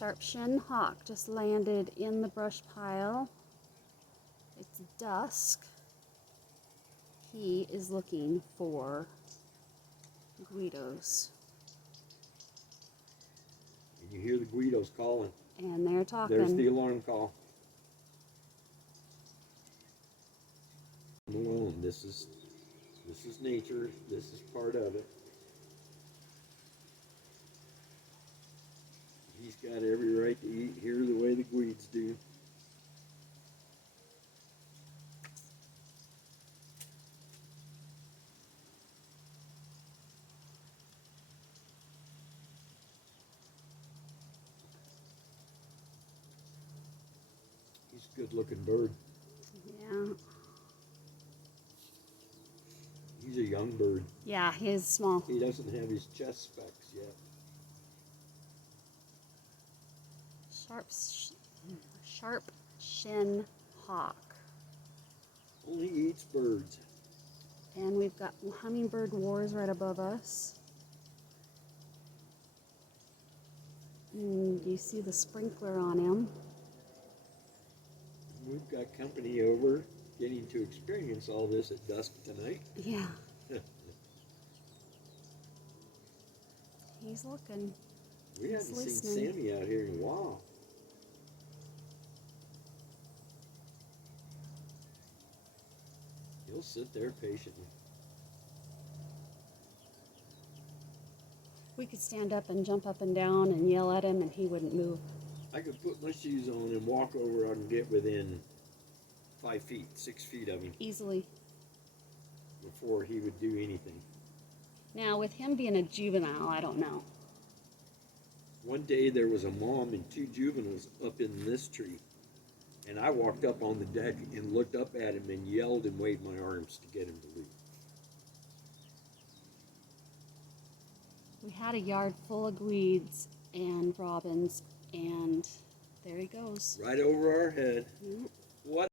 Sharpshin hawk just landed in the brush pile. It's dusk. He is looking for Guidos. And you hear the Guidos calling. And they're talking. There's the alarm call. Alone. This is nature. This is part of it. He's got every right to eat here the way the Guides do. He's a good-looking bird. Yeah. He's a young bird. Yeah, he is small. He doesn't have his chest specs yet. Sharpshin hawk. Only eats birds. And we've got hummingbird wars right above us. And you see the sprinkler on him. We've got company over getting to experience all this at dusk tonight. Yeah. He's looking. We haven't seen Sammy out here in a while. He'll sit there patiently. We could stand up and jump up and down and yell at him and he wouldn't move. I could put my shoes on and walk over and get within 5 feet, 6 feet of him. Easily. Before he would do anything. Now, with him being a juvenile, I don't know. One day there was a mom and 2 juveniles up in this tree. And I walked up on the deck and looked up at him and yelled and waved my arms to get him to leave. We had a yard full of gweeds and robins, and there he goes. Right over our head. Yep. What